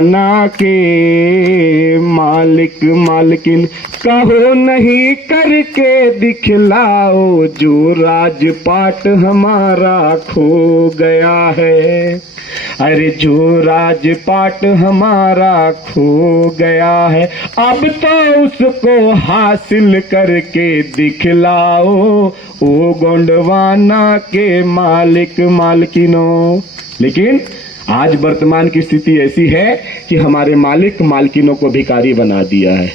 ना के मालिक मालकिन कहो नहीं करके दिखलाओ, जो राजपाट हमारा खो गया है। अरे जो राजपाट हमारा खो गया है, अब तो उसको हासिल करके दिखलाओ, ओ गोंडवाना के मालिक मालकिनों। लेकिन आज वर्तमान की स्थिति ऐसी है कि हमारे मालिक मालकिनों को भिखारी बना दिया है।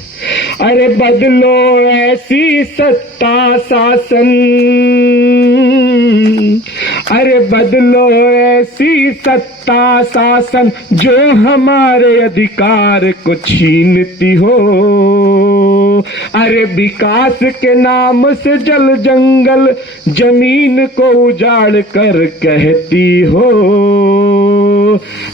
अरे बदलो ऐसी सत्ता शासन, अरे बदलो ऐसी सत्ता शासन जो हमारे अधिकार को छीनती हो। अरे विकास के नाम से जल जंगल जमीन को उजाड़ कर कहती हो।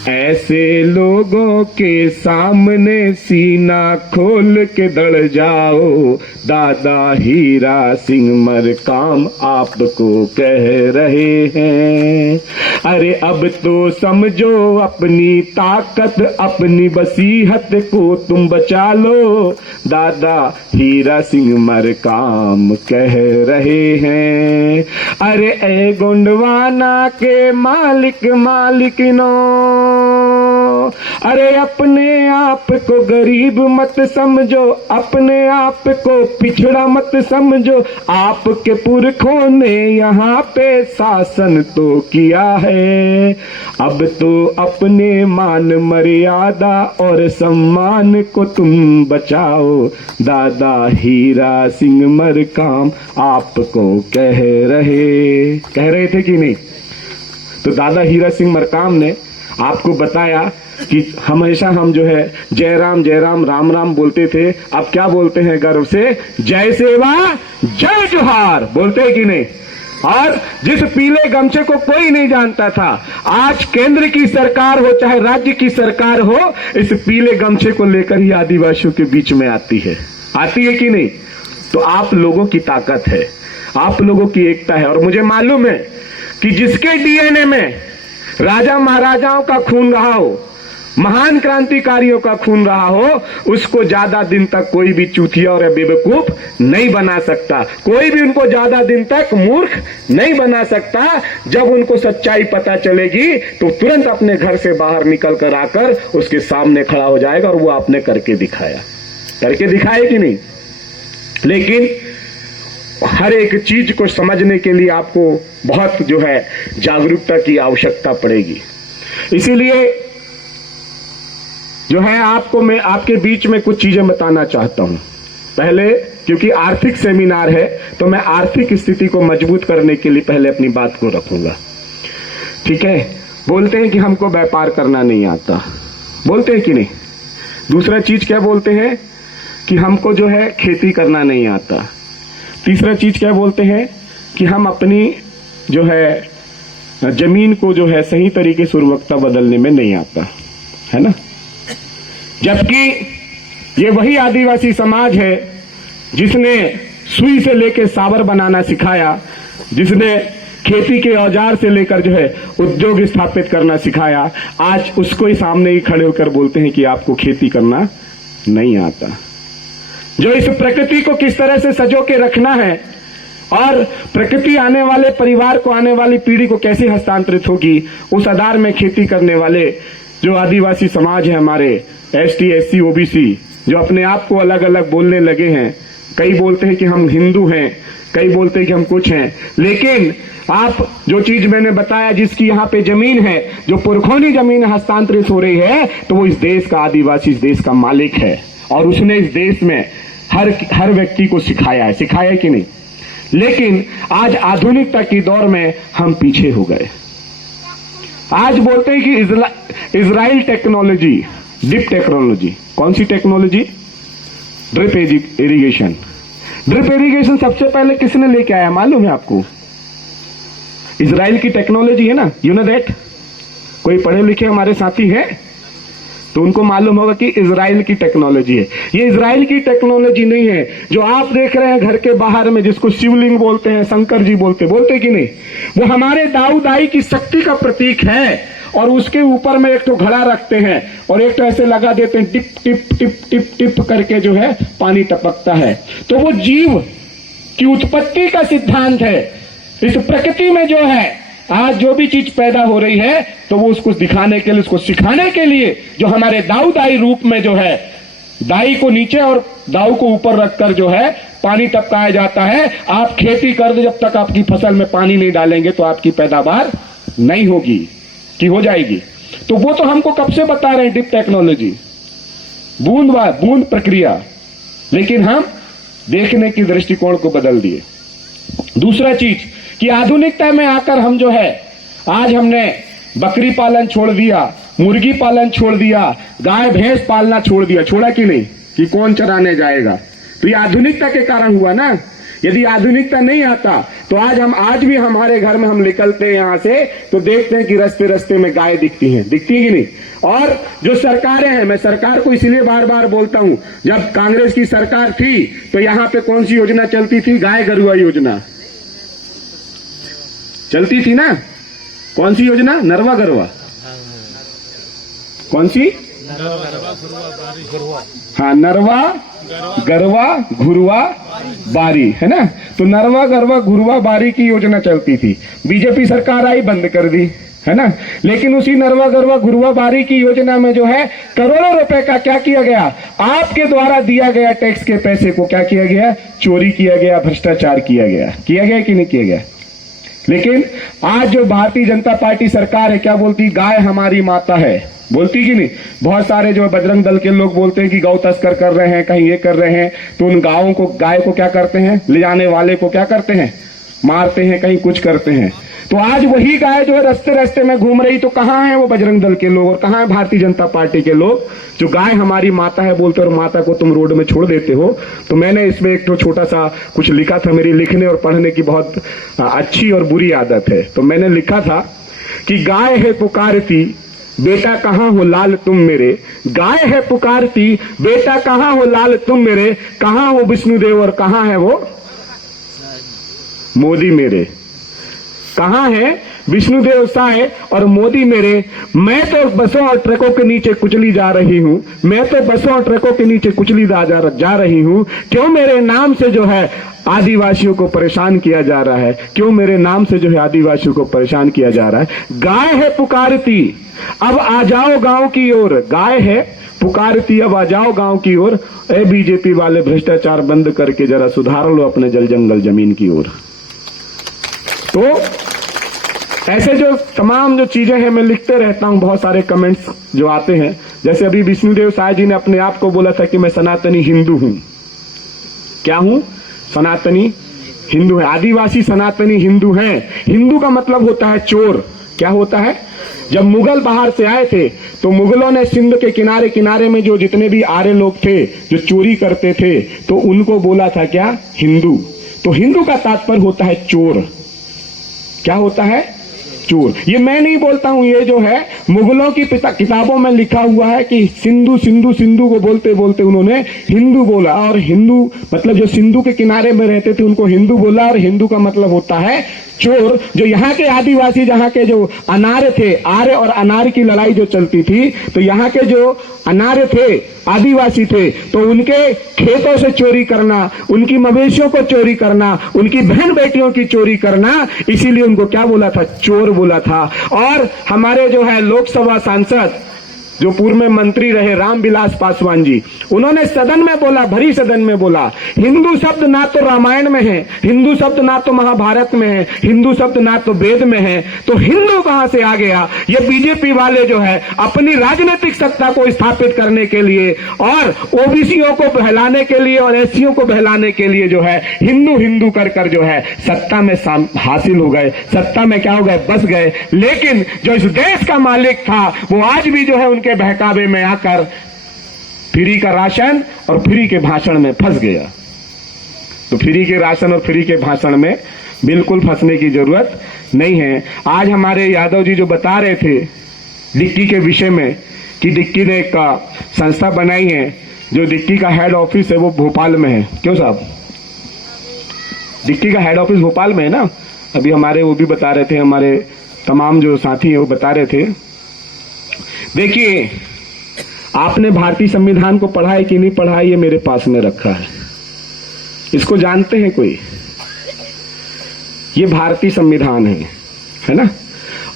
ऐसे लोगों के सामने सीना खोल के दड़ जाओ, दादा हीरा सिंह मरकाम आपको कह रहे हैं। अरे अब तो समझो अपनी ताकत, अपनी वसीहत को तुम बचा लो, दादा हीरा सिंह मरकाम कह रहे हैं। अरे ए गोंडवाना के मालिक मालिकिनों, अरे अपने आप को गरीब मत समझो, अपने आप को पिछड़ा मत समझो। आपके पुरखों ने यहाँ पे शासन तो किया है, अब तो अपने मान मर्यादा और सम्मान को तुम बचाओ, दादा हीरा सिंह मरकाम आपको कह रहे थे कि नहीं? तो दादा हीरा सिंह मरकाम ने आपको बताया कि हमेशा हम जो है जय राम राम राम बोलते थे। अब क्या बोलते हैं गर्व से? जय सेवा जय जोहार बोलते हैं कि नहीं? और जिस पीले गमछे को कोई नहीं जानता था, आज केंद्र की सरकार हो चाहे राज्य की सरकार हो, इस पीले गमछे को लेकर ही आदिवासियों के बीच में आती है कि नहीं? तो आप लोगों की ताकत है, आप लोगों की एकता है। और मुझे मालूम है कि जिसके डीएनए में राजा महाराजाओं का खून रहा हो, महान क्रांतिकारियों का खून रहा हो, उसको ज्यादा दिन तक कोई भी चूतिया और बेवकूफ नहीं बना सकता, कोई भी उनको ज्यादा दिन तक मूर्ख नहीं बना सकता। जब उनको सच्चाई पता चलेगी तो तुरंत अपने घर से बाहर निकल कर आकर उसके सामने खड़ा हो जाएगा, और वो आपने करके दिखाए कि नहीं? लेकिन हर एक चीज को समझने के लिए आपको बहुत जो है जागरूकता की आवश्यकता पड़ेगी। इसीलिए जो है आपको मैं आपके बीच में कुछ चीजें बताना चाहता हूं। पहले क्योंकि आर्थिक सेमिनार है तो मैं आर्थिक स्थिति को मजबूत करने के लिए पहले अपनी बात को रखूंगा, ठीक है? बोलते हैं कि हमको व्यापार करना नहीं आता, बोलते हैं कि नहीं? दूसरा चीज क्या बोलते हैं? कि हमको जो है खेती करना नहीं आता। तीसरा चीज क्या बोलते हैं? कि हम अपनी जो है जमीन को जो है सही तरीके से उर्वरकता बदलने में नहीं आता, है ना? जबकि ये वही आदिवासी समाज है जिसने सुई से लेकर सावर बनाना सिखाया, जिसने खेती के औजार से लेकर जो है उद्योग स्थापित करना सिखाया। आज उसको ही सामने ही खड़े होकर बोलते हैं कि आपको खेती करना नहीं आता। जो इस प्रकृति को किस तरह से सजो के रखना है और प्रकृति आने वाले परिवार को, आने वाली पीढ़ी को कैसे हस्तांतरित होगी, उस आधार में खेती करने वाले जो आदिवासी समाज है हमारे, एसटी, एससी, ओबीसी, जो अपने आप को अलग अलग बोलने लगे हैं। कई बोलते हैं कि हम हिंदू हैं, कई बोलते हैं कि हम कुछ हैं। लेकिन आप जो चीज मैंने बताया, जिसकी यहाँ पे जमीन है, जो पुरखोनी जमीन हस्तांतरित हो रही है, तो वो इस देश का आदिवासी, इस देश का मालिक है, और उसने इस देश में हर व्यक्ति को सिखाया है कि नहीं? लेकिन आज आधुनिकता की दौर में हम पीछे हो गए। आज बोलते हैं कि इजराइल टेक्नोलॉजी, डिप टेक्नोलॉजी। कौन सी technology? Drip irrigation. Drip irrigation सबसे पहले किसने लेके आया मालूम है आपको? इजराइल की टेक्नोलॉजी है ना, यू नो दैट। कोई पढ़े लिखे हमारे साथी हैं तो उनको मालूम होगा कि इजराइल की टेक्नोलॉजी है। ये इजराइल की टेक्नोलॉजी नहीं है जो आप देख रहे हैं घर के बाहर में, जिसको शिवलिंग बोलते हैं, शंकर जी बोलते कि नहीं? वो हमारे दाऊ दाई की शक्ति का प्रतीक है, और उसके ऊपर में एक तो घड़ा रखते हैं और एक तो ऐसे लगा देते हैं, tip tip tip tip tip करके जो है पानी टपकता है। तो वो जीव की उत्पत्ति का सिद्धांत है। इस प्रकृति में जो है आज जो भी चीज पैदा हो रही है तो वो उसको दिखाने के लिए, उसको सिखाने के लिए जो हमारे दाऊ दाई रूप में जो है दाई को नीचे और दाऊ को ऊपर रखकर जो है पानी टपकाया जाता है। आप खेती कर दो, जब तक आपकी फसल में पानी नहीं डालेंगे तो आपकी पैदावार नहीं होगी कि हो जाएगी। तो वो तो हमको कब से बता रहे हैं डिप टेक्नोलॉजी, बूंद प्रक्रिया, लेकिन हम देखने की दृष्टिकोण को बदल दिए। दूसरा चीज कि आधुनिकता में आकर हम जो है आज हमने बकरी पालन छोड़ दिया, मुर्गी पालन छोड़ दिया, गाय भैंस पालना छोड़ दिया। छोड़ा कि नहीं कि कौन चराने जाएगा? तो ये आधुनिकता के कारण हुआ ना। यदि आधुनिकता नहीं आता तो आज भी हमारे घर में हम निकलते हैं यहां से तो देखते हैं कि रास्ते रास्ते में गाय दिखती है कि नहीं। और जो सरकारें हैं, मैं सरकार को इसलिए बार बार बोलता हूं, जब कांग्रेस की सरकार थी तो यहां पे कौन सी योजना चलती थी? गाय गरुआ योजना चलती थी ना। कौन सी योजना? नरवा गरवा, कौन सी? हाँ, नरवा गरवा घुरवा बारी, है ना। तो नरवा गरवा घुरवा बारी की योजना चलती थी। बीजेपी सरकार आई, बंद कर दी, है ना। लेकिन उसी नरवा गरवा घुरवा बारी की योजना में जो है करोड़ों रुपए का क्या किया गया? आपके द्वारा दिया गया टैक्स के पैसे को क्या किया गया? चोरी किया गया, भ्रष्टाचार किया गया कि नहीं किया गया? लेकिन आज जो भारतीय जनता पार्टी सरकार है क्या बोलती? गाय हमारी माता है, बोलती कि नहीं? बहुत सारे जो बजरंग दल के लोग बोलते हैं कि गौ तस्कर कर रहे हैं, कहीं ये कर रहे हैं, तो उन गाय को क्या करते हैं? ले जाने वाले को क्या करते हैं? मारते हैं, कहीं कुछ करते हैं। तो आज वही गाय जो है रास्ते रास्ते में घूम रही, तो कहां है वो बजरंग दल के लोग और कहां है भारतीय जनता पार्टी के लोग जो गाय हमारी माता है बोलते और माता को तुम रोड में छोड़ देते हो? तो मैंने इसमें एक तो छोटा सा कुछ लिखा था। मेरी लिखने और पढ़ने की बहुत अच्छी और बुरी आदत है। तो मैंने लिखा था कि गाय है पुकारती, बेटा कहां हो लाल तुम मेरे। गाय है पुकारती, बेटा कहां हो लाल तुम मेरे। कहां हो विष्णुदेव और कहां है वो मोदी मेरे। कहां है विष्णुदेव साए और मोदी मेरे। मैं तो बसों और ट्रकों के नीचे कुचली जा रही हूं, मैं तो बसों और ट्रकों के नीचे कुचली जा रही हूं। क्यों मेरे नाम से जो है आदिवासियों को परेशान किया जा रहा है? क्यों मेरे नाम से जो है आदिवासियों को परेशान किया जा रहा है? गाय है पुकारती, अब आ जाओ गांव की ओर। गाय है पुकारती, अब आ जाओ गांव की ओर। ए बीजेपी वाले, भ्रष्टाचार बंद करके जरा सुधार लो अपने जल जंगल जमीन की ओर। तो ऐसे जो तमाम जो चीजें हैं मैं लिखते रहता हूं। बहुत सारे कमेंट्स जो आते हैं, जैसे अभी विष्णुदेव साय जी ने अपने आप को बोला था कि मैं सनातनी हिंदू हूं। क्या हूं? सनातनी हिंदू है। आदिवासी सनातनी हिंदू हैं। हिंदू का मतलब होता है चोर। क्या होता है? जब मुगल बाहर से आए थे तो मुगलों ने सिंध के किनारे किनारे में जो जितने भी आर्य लोग थे जो चोरी करते थे तो उनको बोला था क्या? हिंदू। तो हिंदू का तात्पर्य होता है चोर। क्या होता है? चोर। ये मैं नहीं बोलता हूं, ये जो है मुगलों की किताबों में लिखा हुआ है कि सिंधु सिंधु सिंधु को बोलते बोलते उन्होंने हिंदू बोला। और हिंदू मतलब जो सिंधु के किनारे में रहते थे उनको हिंदू बोला। और हिंदू का मतलब होता है चोर। जो यहाँ के आदिवासी, जहाँ के जो अनार्य थे, आर्य और अनार्य की लड़ाई जो चलती थी, तो यहाँ के जो अनार्य थे, आदिवासी थे, तो उनके खेतों से चोरी करना, उनकी मवेशियों को चोरी करना, उनकी बहन बेटियों की चोरी करना, इसीलिए उनको क्या बोला था? चोर बोला था। और हमारे जो है लोकसभा सांसद जो पूर्व में मंत्री रहे रामविलास पासवान जी, उन्होंने सदन में बोला, भरी सदन में बोला, हिंदू शब्द ना तो रामायण में है, हिंदू शब्द ना तो महाभारत में है, हिंदू शब्द ना तो वेद में है, तो हिंदू कहां से आ गया? ये बीजेपी वाले जो है अपनी राजनीतिक सत्ता को स्थापित करने के लिए और ओबीसीओं को बहलाने के लिए और एससीओं को बहलाने के लिए जो है हिंदू हिंदू कर कर जो है सत्ता में हासिल हो गए, सत्ता में क्या हो गए? बस गए। लेकिन जो इस देश का मालिक था वो आज भी जो है के बहकावे में आकर फ्री का राशन और फ्री के भाषण में फंस गया। तो फ्री के राशन और फ्री के भाषण में बिल्कुल फंसने की जरूरत नहीं है। आज हमारे यादव जी जो बता रहे थे डिक्की के विषय में कि डिक्की ने एक संस्था बनाई है, जो डिक्की का हेड ऑफिस है वो भोपाल में है। क्यों साहब? डिक्की का हेड ऑफिस भोपाल में है ना। अभी हमारे वो भी बता रहे थे, हमारे तमाम जो साथी है वो बता रहे थे देखिए, आपने भारतीय संविधान को पढ़ा है कि नहीं पढ़ा है, ये मेरे पास में रखा है। इसको जानते हैं कोई? ये भारतीय संविधान है ना?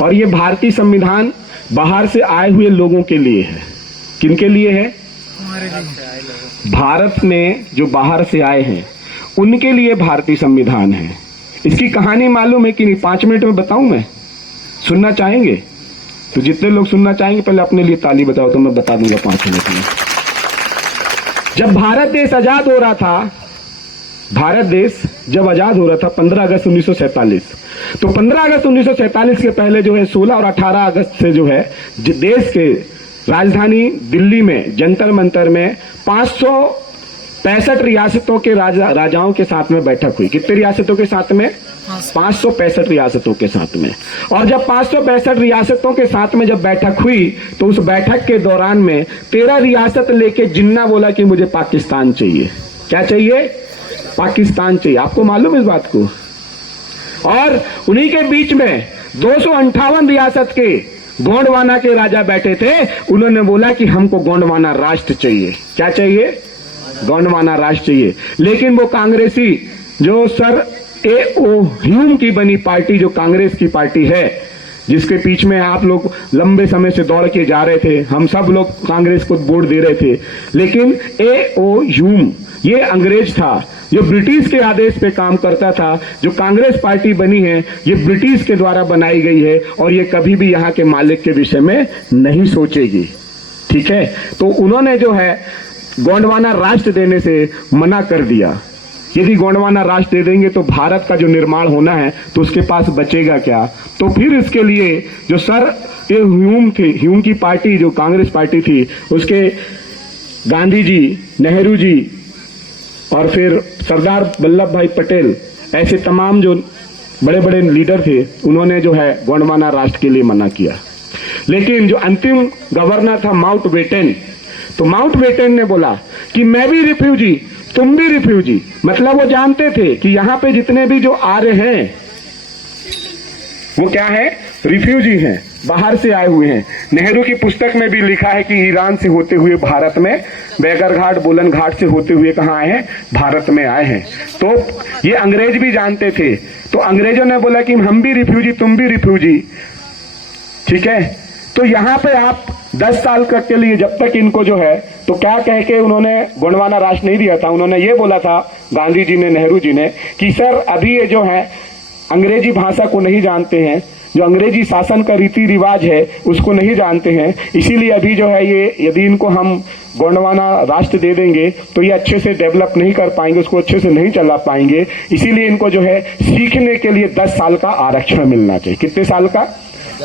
और ये भारतीय संविधान बाहर से आए हुए लोगों के लिए है। किनके लिए है? भारत में जो बाहर से आए हैं उनके लिए भारतीय संविधान है। इसकी कहानी मालूम है कि नहीं? 5 मिनट में बताऊं मैं? सुनना चाहेंगे? तो जितने लोग सुनना चाहेंगे पहले अपने लिए ताली बताओ, तो मैं बता दूंगा 5 मिनट में। जब भारत देश आजाद हो रहा था, भारत देश जब आजाद हो रहा था 15 अगस्त 1947, तो 15 अगस्त 1947 के पहले जो है 16 और 18 अगस्त से जो है देश के राजधानी दिल्ली में जंतर मंतर में 565 रियासतों के राजाओं के साथ में बैठक हुई। कितने रियासतों के साथ में? 565 रियासतों के साथ में। और जब 565 रियासतों के साथ में जब बैठक हुई, तो उस बैठक के दौरान में 13 रियासत लेके जिन्ना बोला कि मुझे पाकिस्तान चाहिए। क्या चाहिए? पाकिस्तान चाहिए। आपको मालूम है इस बात को? और उन्हीं के बीच में 258 रियासत के गोंडवाना के राजा बैठे थे। उन्होंने बोला कि हमको गोंडवाना राष्ट्र चाहिए। क्या चाहिए? गोंडवाना राष्ट्र चाहिए। लेकिन वो कांग्रेसी जो सर A.O. ह्यूम की बनी पार्टी, जो कांग्रेस की पार्टी है, जिसके पीछे में आप लोग लंबे समय से दौड़ के जा रहे थे, हम सब लोग कांग्रेस को वोट दे रहे थे, लेकिन A.O. ह्यूम ये अंग्रेज था जो ब्रिटिश के आदेश पे काम करता था। जो कांग्रेस पार्टी बनी है ये ब्रिटिश के द्वारा बनाई गई है और ये कभी भी यहाँ के मालिक के विषय में नहीं सोचेगी। ठीक है? तो उन्होंने जो है गोंडवाना राष्ट्र देने से मना कर दिया। यदि गोंडवाना राष्ट्र दे देंगे तो भारत का जो निर्माण होना है तो उसके पास बचेगा क्या? तो फिर इसके लिए जो सर ह्यूम थे, ह्यूम की पार्टी जो कांग्रेस पार्टी थी, उसके गांधी जी, नेहरू जी और फिर सरदार वल्लभ भाई पटेल, ऐसे तमाम जो बड़े बड़े लीडर थे, उन्होंने जो है गोंडवाना राष्ट्र के लिए मना किया। लेकिन जो अंतिम गवर्नर था माउंट बेटन, तो माउंट बेटन ने बोला कि मैं भी रिफ्यूजी, तुम भी रिफ्यूजी। मतलब वो जानते थे कि यहाँ पे जितने भी जो आर्य हैं वो क्या है? रिफ्यूजी हैं, बाहर से आए हुए हैं। नेहरू की पुस्तक में भी लिखा है कि ईरान से होते हुए भारत में, बैगर घाट, बोलन घाट से होते हुए कहाँ आए हैं? भारत में आए हैं। तो ये अंग्रेज भी जानते थे। तो अंग्रेजों ने बोला कि हम भी रिफ्यूजी, तुम भी रिफ्यूजी। ठीक है? तो यहाँ पे आप 10 साल के लिए जब तक इनको जो है, तो क्या कह के उन्होंने गोंडवाना राष्ट्र नहीं दिया था। उन्होंने ये बोला था, गांधी जी ने, नेहरू जी ने, कि सर अभी ये जो है अंग्रेजी भाषा को नहीं जानते हैं, जो अंग्रेजी शासन का रीति रिवाज है उसको नहीं जानते हैं, इसीलिए अभी जो है ये, यदि इनको हम गोंडवाना राष्ट्र दे देंगे तो ये अच्छे से डेवलप नहीं कर पाएंगे, उसको अच्छे से नहीं चला पाएंगे। इसीलिए इनको जो है सीखने के लिए 10 साल का आरक्षण मिलना चाहिए। कितने साल का?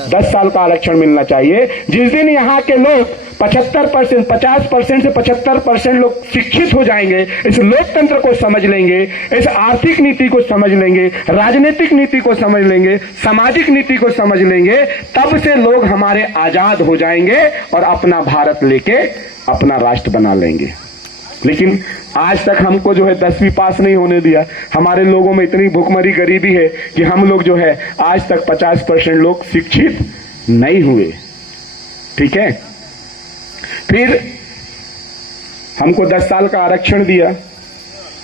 10 साल का आरक्षण मिलना चाहिए। जिस दिन यहाँ के लोग 50% से 75% लोग शिक्षित हो जाएंगे, इस लोकतंत्र को समझ लेंगे, इस आर्थिक नीति को समझ लेंगे, राजनीतिक नीति को समझ लेंगे, सामाजिक नीति को समझ लेंगे, तब से लोग हमारे आजाद हो जाएंगे और अपना भारत लेके अपना राष्ट्र बना लेंगे। लेकिन आज तक हमको जो है 10वीं पास नहीं होने दिया। हमारे लोगों में इतनी भूखमरी गरीबी है कि हम लोग जो है आज तक 50% लोग शिक्षित नहीं हुए। ठीक है? फिर हमको 10 साल का आरक्षण दिया,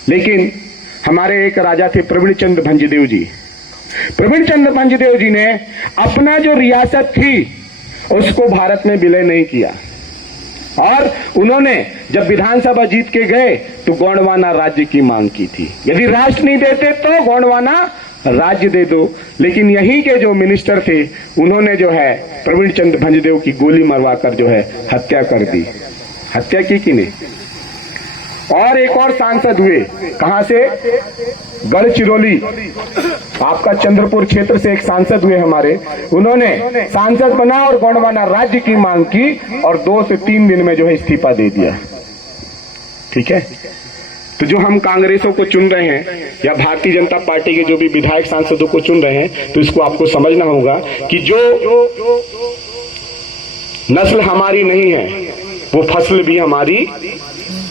लेकिन हमारे एक राजा थे प्रवीण चंद्र भंजदेव जी। प्रवीण चंद्र भंजदेव जी ने अपना जो रियासत थी उसको भारत में विलय नहीं किया और उन्होंने जब विधानसभा जीत के गए तो गोंडवाना राज्य की मांग की थी। यदि राष्ट्र नहीं देते तो गोंडवाना राज्य दे दो। लेकिन यहीं के जो मिनिस्टर थे उन्होंने जो है प्रवीण चंद्र भंजदेव की गोली मरवाकर जो है हत्या कर दी। हत्या की कि नहीं? और एक और सांसद हुए, कहां से? गढ़चिरौली, आपका चंद्रपुर क्षेत्र से एक सांसद हुए हमारे। उन्होंने सांसद बना और गोंडवाना राज्य की मांग की और 2 से 3 दिन में जो है इस्तीफा दे दिया। ठीक है? तो जो हम कांग्रेसों को चुन रहे हैं या भारतीय जनता पार्टी के जो भी विधायक सांसदों को चुन रहे हैं, तो इसको आपको समझना होगा कि जो नस्ल हमारी नहीं है वो फसल भी हमारी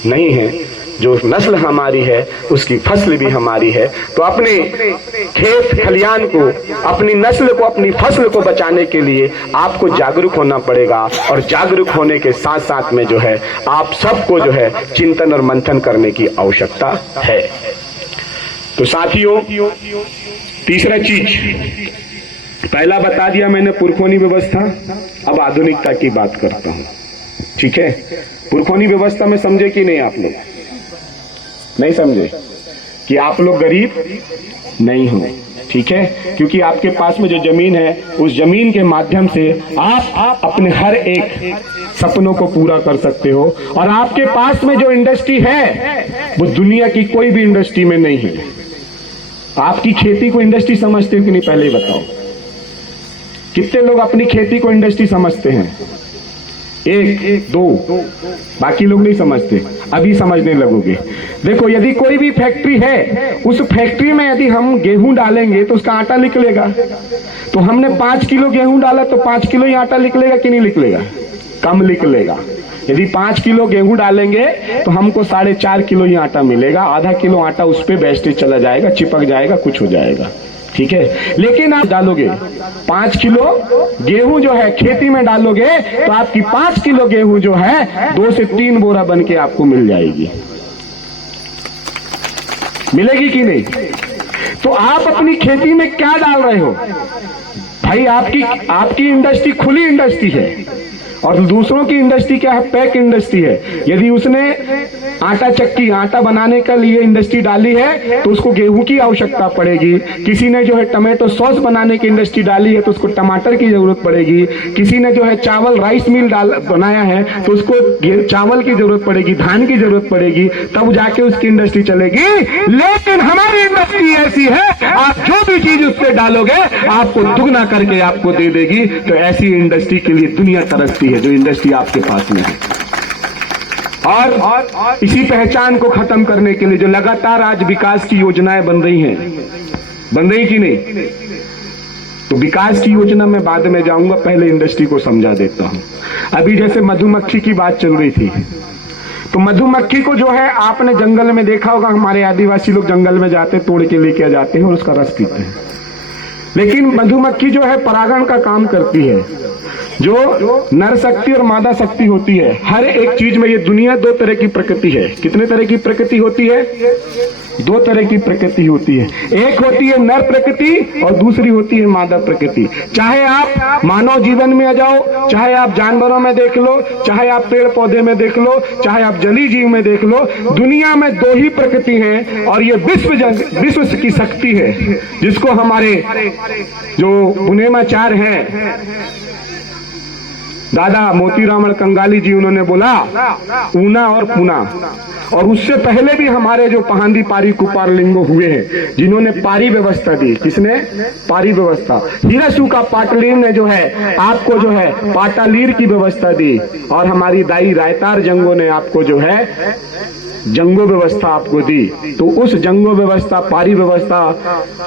नहीं है। जो नस्ल हमारी है उसकी फसल भी हमारी है। तो अपने खेत खलियान को, अपनी नस्ल को, अपनी फसल को बचाने के लिए आपको जागरूक होना पड़ेगा। और जागरूक होने के साथ साथ में जो है आप सबको जो है चिंतन और मंथन करने की आवश्यकता है। तो साथियों, तीसरा चीज, पहला बता दिया मैंने पुरखोनी व्यवस्था, अब आधुनिकता की बात करता हूं। ठीक है, पुरखोनी व्यवस्था में समझे कि नहीं आप लोग? नहीं समझे कि आप लोग गरीब नहीं हो। ठीक है, क्योंकि आपके पास में जो जमीन है उस जमीन के माध्यम से आप अपने हर एक सपनों को पूरा कर सकते हो। और आपके पास में जो इंडस्ट्री है वो दुनिया की कोई भी इंडस्ट्री में नहीं है। आपकी खेती को इंडस्ट्री समझते हो कि नहीं, पहले ही बताओ। कितने लोग अपनी खेती को इंडस्ट्री समझते हैं? एक दो, बाकी लोग नहीं समझते। अभी समझने लगोगे। देखो, यदि कोई भी फैक्ट्री है, उस फैक्ट्री में यदि हम गेहूं डालेंगे तो उसका आटा निकलेगा। तो हमने 5 किलो गेहूं डाला तो 5 किलो ही आटा निकलेगा कि नहीं निकलेगा? कम निकलेगा। यदि 5 किलो गेहूं डालेंगे तो हमको 4.5 किलो ही आटा मिलेगा। आधा किलो आटा उस पर वेस्टेज चला जाएगा, चिपक जाएगा, कुछ हो जाएगा। ठीक है, लेकिन आप डालोगे 5 किलो गेहूं जो है खेती में डालोगे तो आपकी 5 किलो गेहूं जो है 2 से 3 बोरा बन के आपको मिल जाएगी। मिलेगी कि नहीं? तो आप अपनी खेती में क्या डाल रहे हो भाई? आपकी इंडस्ट्री खुली इंडस्ट्री है और दूसरों की इंडस्ट्री क्या है? पैक इंडस्ट्री है। यदि उसने आटा चक्की, आटा बनाने के लिए इंडस्ट्री डाली है तो उसको गेहूं की आवश्यकता पड़ेगी। किसी ने जो है टमाटो सॉस बनाने की इंडस्ट्री डाली है तो उसको टमाटर की जरूरत पड़ेगी। किसी ने जो है चावल राइस मिल बनाया है तो उसको चावल की जरूरत पड़ेगी, धान की जरूरत पड़ेगी, तब जाके उसकी इंडस्ट्री चलेगी। लेकिन हमारी इंडस्ट्री ऐसी है, आप जो भी चीज उससे डालोगे आपको दुगना करके आपको दे देगी। तो ऐसी इंडस्ट्री के लिए दुनिया तरसती है जो इंडस्ट्री आपके पास में है। और इसी पहचान को खत्म करने के लिए जो लगातार आज विकास की योजनाएं बन रही हैं, बन रही कि नहीं? तो विकास की योजना में बाद में जाऊंगा, पहले इंडस्ट्री को समझा देता हूं। अभी जैसे मधुमक्खी की बात चल रही थी, तो मधुमक्खी को जो है आपने जंगल में देखा होगा, हमारे आदिवासी लोग जंगल में जाते, तोड़ के लेके जाते हैं और उसका रस पीते हैं। लेकिन मधुमक्खी जो है परागण का काम करती है, जो नर शक्ति और मादा शक्ति होती है। हर एक चीज में ये दुनिया 2 तरह की प्रकृति है। कितने तरह की प्रकृति होती है? 2 तरह की प्रकृति होती है। एक होती है नर प्रकृति और दूसरी होती है मादा प्रकृति। चाहे आप मानव जीवन में आ जाओ, चाहे आप जानवरों में देख लो, चाहे आप पेड़ पौधे में देख लो, चाहे आप जलीय जीव में देख लो, दुनिया में 2 ही प्रकृति हैं। और ये विश्व की शक्ति है, जिसको हमारे जो पुनेमाचार्य हैं दादा मोतीराम कंगाली जी, उन्होंने बोला ऊना और पूना। और उससे पहले भी हमारे जो पहांदी पारी कुपार लिंगो हुए हैं जिन्होंने पारी व्यवस्था दी। किसने? पारी व्यवस्था। हीरासू का पाटलीर ने जो है आपको जो है पाटालीर की व्यवस्था दी। और हमारी दाई रायतार जंगों ने आपको जो है जंगो व्यवस्था आपको दी। तो उस जंगो व्यवस्था, पारी व्यवस्था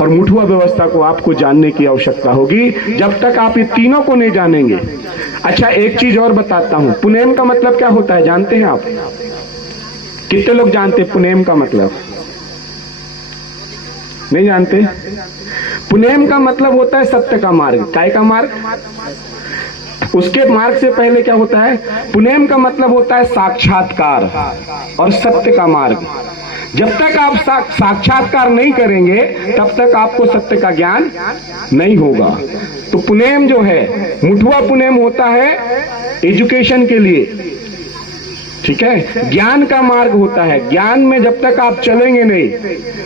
और मुठुआ व्यवस्था को आपको जानने की आवश्यकता होगी। जब तक आप ये तीनों को नहीं जानेंगे। अच्छा, एक चीज और बताता हूं, पुनेम का मतलब क्या होता है जानते हैं आप? कितने लोग जानते हैं पुनेम का मतलब? नहीं जानते? पुनेम का मतलब होता है सत्य का मार्ग। काय का मार्ग? उसके मार्ग से पहले क्या होता है? पुनेम का मतलब होता है साक्षात्कार और सत्य का मार्ग। जब तक आप साक्षात्कार नहीं करेंगे तब तक आपको सत्य का ज्ञान नहीं होगा। तो पुनेम जो है, मुठुआ पुनेम होता है एजुकेशन के लिए। ठीक है, ज्ञान का मार्ग होता है। ज्ञान में जब तक आप चलेंगे नहीं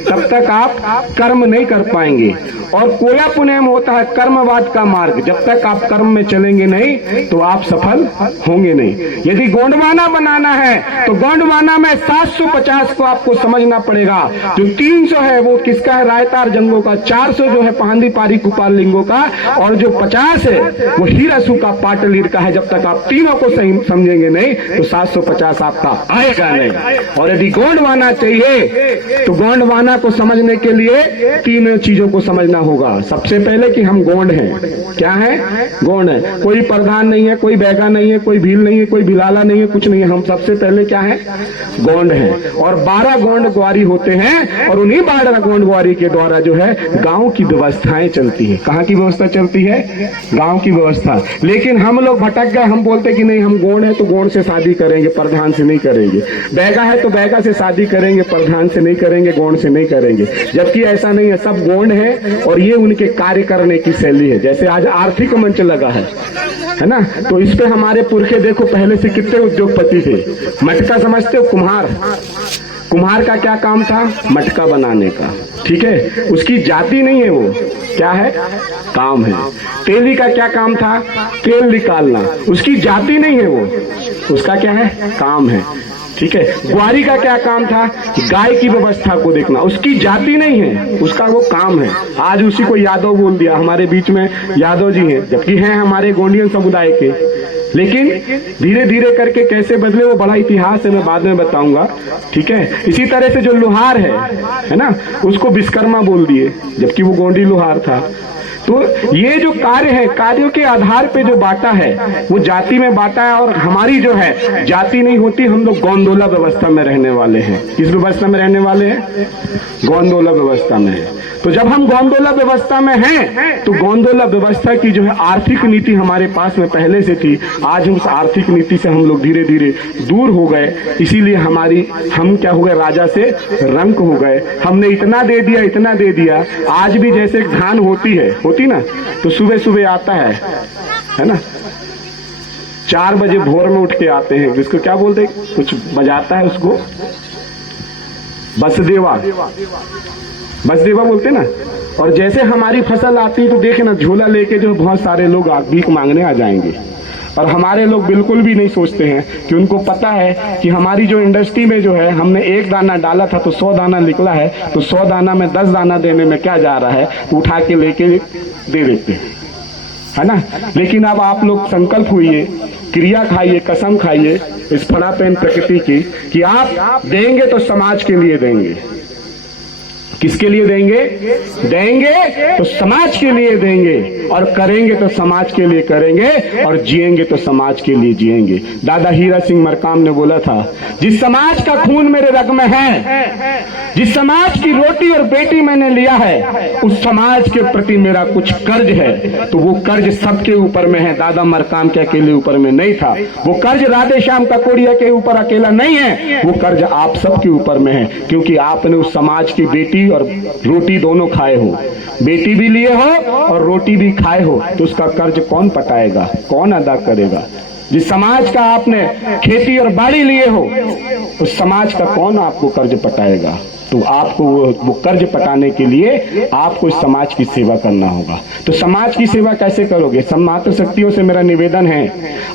तब तक आप कर्म नहीं कर पाएंगे। और कोया पुनेम होता है कर्मवाद का मार्ग। जब तक आप कर्म में चलेंगे नहीं तो आप सफल होंगे नहीं। यदि गोंडवाना बनाना है तो गोंडवाना में 750 को आपको समझना पड़ेगा। जो 300 है वो किसका है? रायतार जंगों का। 400 जो है पहांदी पारी कुपाल लिंगों का। और जो 50 है वो हीरासू का पाटलीर का है। जब तक आप तीनों को सही समझेंगे नहीं तो 750 50 आपका आएगा नहीं। और यदि गोंडवाना चाहिए तो गोंडवाना को समझने के लिए 3 चीजों को समझना होगा। सबसे पहले कि हम गोंड हैं। क्या है? गोंड है। कोई प्रधान नहीं है, कोई बैगा नहीं है, कोई भील नहीं है, कोई भिलाला नहीं है, कुछ नहीं है। हम सबसे पहले क्या है? गोंड है। और 12 गोंड ग्वारी होते हैं और उन्हीं 12 गोंड ग्वारी के द्वारा जो है गांव की व्यवस्थाएं चलती है। कहाँ की व्यवस्था चलती है? गांव की व्यवस्था। लेकिन हम लोग भटक गए। हम बोलते कि नहीं, हम गोंड है तो गोंड से शादी करेंगे, प्रधान से नहीं करेंगे। बैगा है तो बैगा से शादी करेंगे, प्रधान से नहीं करेंगे, गोंड से नहीं करेंगे। जबकि ऐसा नहीं है, सब गोंड है और ये उनके कार्य करने की शैली है। जैसे आज आर्थिक मंच लगा है ना, तो इस पे हमारे पुरखे देखो पहले से कितने उद्योगपति थे। मटका समझते हो? कुम्हार का क्या काम था? मटका बनाने का। ठीक है, उसकी जाति नहीं है, वो क्या है? काम है। तेली का क्या काम था? तेल निकालना। उसकी जाति नहीं है, वो उसका क्या है? काम है। ठीक है, ग्वारी का क्या काम था? गाय की व्यवस्था को देखना। उसकी जाति नहीं है, उसका वो काम है। आज उसी को यादव बोल दिया। हमारे बीच में यादव जी हैं, जबकि हैं हमारे गोंडियन समुदाय के। लेकिन धीरे धीरे करके कैसे बदले वो बड़ा इतिहास है, मैं बाद में बताऊंगा। ठीक है, इसी तरह से जो लोहार है ना, उसको विश्वकर्मा बोल दिए, जबकि वो गोंडी लोहार था। तो ये जो कार्य है, कार्यों के आधार पे जो बांटा है वो जाति में बांटा है। और हमारी जो है जाति नहीं होती, हम लोग गोंदोला व्यवस्था में रहने वाले हैं। किस व्यवस्था में रहने वाले हैं? गोंदोला व्यवस्था में है। तो जब हम गोंदोला व्यवस्था में हैं तो गोंदोला व्यवस्था की जो है आर्थिक नीति हमारे पास में पहले से थी। आज उस आर्थिक नीति से हम लोग धीरे धीरे दूर हो गए। इसीलिए हम क्या हो गए? राजा से रंक हो गए। हमने इतना दे दिया, इतना दे दिया। आज भी जैसे धान होती ना, तो सुबह सुबह आता है ना, 4 बजे भोर में उठ के आते हैं। जिसको क्या बोलते हैं? कुछ बजाता है, उसको बसदेवा बोलते ना। और जैसे हमारी फसल आती है तो देखे ना, झोला लेके जो बहुत सारे लोग भीख मांगने आ जाएंगे। और हमारे लोग बिल्कुल भी नहीं सोचते हैं कि उनको पता है कि हमारी जो इंडस्ट्री में जो है, हमने 1 दाना डाला था तो 100 दाना निकला है, तो 100 दाना में 10 दाना देने में क्या जा रहा है, तो उठा के लेके दे देते हैं, है ना। लेकिन अब आप लोग संकल्प हुई, क्रिया खाइए, कसम खाइए इस फड़ा पेन प्रकृति की कि आप देंगे तो समाज के लिए देंगे। किसके लिए देंगे? देंगे तो समाज के लिए देंगे। और करेंगे तो समाज के लिए करेंगे, और जिएंगे तो समाज के लिए जिएंगे। दादा हीरा सिंह मरकाम ने बोला था, जिस समाज का खून मेरे रग में है, जिस समाज की रोटी और बेटी मैंने लिया है, उस समाज के प्रति मेरा कुछ कर्ज है। तो वो कर्ज सबके ऊपर में है, दादा मरकाम के अकेले ऊपर में नहीं था। वो कर्ज राधे श्याम ककोड़िया के ऊपर अकेला नहीं है, वो कर्ज आप सबके ऊपर में है। क्योंकि आपने उस समाज की बेटी और रोटी दोनों खाए हो, बेटी भी लिए हो और रोटी भी खाए हो, तो उसका कर्ज कौन पटाएगा, कौन अदा करेगा? जिस समाज का आपने खेती और बाड़ी लिए हो, उस समाज का कौन आपको कर्ज पटाएगा? तो आपको वो कर्ज पटाने के लिए आपको इस समाज की सेवा करना होगा। तो समाज की सेवा कैसे करोगे? मातृ शक्तियों से मेरा निवेदन है,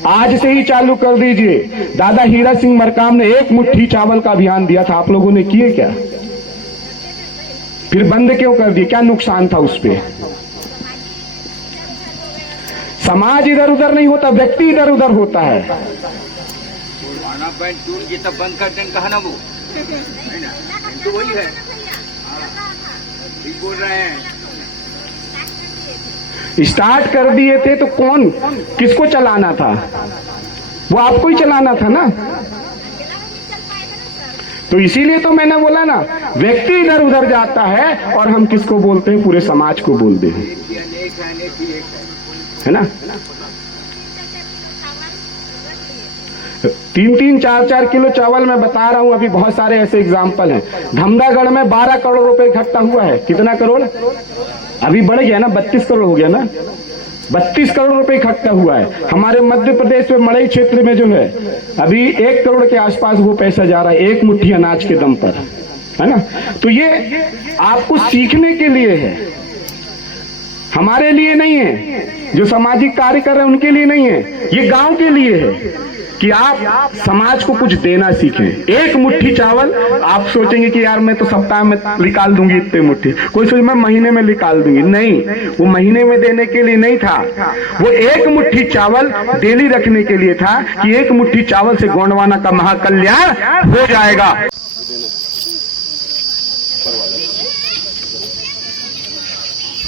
आज से ही चालू कर दीजिए। दादा हीरा सिंह मरकाम ने 1 मुट्ठी चावल का अभियान दिया था, आप लोगों ने किए क्या? फिर बंद क्यों कर दिए? क्या नुकसान था उस पे? समाज इधर उधर नहीं होता, व्यक्ति इधर उधर होता है। बंद कर दें, कहा ना वो तो वही है, बोल रहे हैं। स्टार्ट कर दिए थे तो कौन, किसको चलाना था? वो आपको ही चलाना था ना। तो इसीलिए तो मैंने बोला ना, व्यक्ति इधर उधर जाता है और हम किसको बोलते हैं? पूरे समाज को बोलते हैं, है ना। 3-3, 4-4 किलो चावल मैं बता रहा हूं, अभी बहुत सारे ऐसे एग्जाम्पल हैं। धमदागढ़ में 12 करोड़ रुपए इकट्ठा हुआ है। कितना करोड़? अभी बढ़ गया ना, 32 करोड़ हो गया ना। 32 करोड़ रुपए इकट्ठा हुआ है। हमारे मध्य प्रदेश में मड़ई क्षेत्र में जो है अभी 1 करोड़ के आसपास वो पैसा जा रहा है, 1 मुट्ठी अनाज के दम पर, है ना। तो ये आपको सीखने के लिए है, हमारे लिए नहीं है। जो सामाजिक कार्य कर रहे हैं उनके लिए नहीं है, ये गांव के लिए है। कि आप समाज को कुछ देना सीखें। एक मुट्ठी चावल आप सोचेंगे कि यार मैं तो सप्ताह में निकाल दूंगी इतने मुट्ठी, कोई सोचे मैं महीने में निकाल दूंगी, नहीं, वो महीने में देने के लिए नहीं था, वो एक मुट्ठी चावल डेली रखने के लिए था कि एक मुट्ठी चावल से गोंडवाना का महाकल्याण हो जाएगा।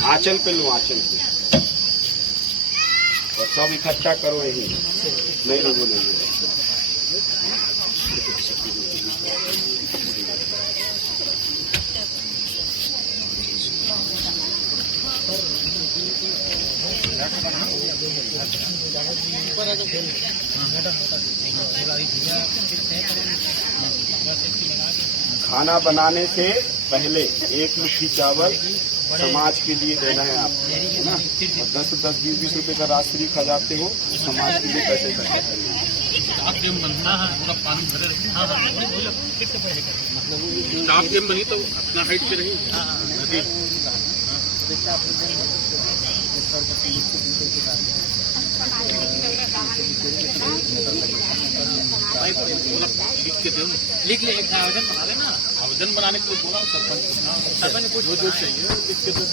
आंचल पे लो, आंचल पे, और सब इकट्ठा करो, यही नहीं लोग बोलेंगे। खाना बनाने से पहले एक मुट्ठी चावल समाज के लिए देना है आपको, है ना। और 10-10, 20-20 रुपए का राशि खजाते हो, समाज के लिए पैसे इकट्ठा करना है। बनी तो अपना हाइट पे रही। लिख ले, एक आवेदन बना लेना, आवेदन बनाने के लिए बोला सरपंच को जो चाहिए लिख के दे।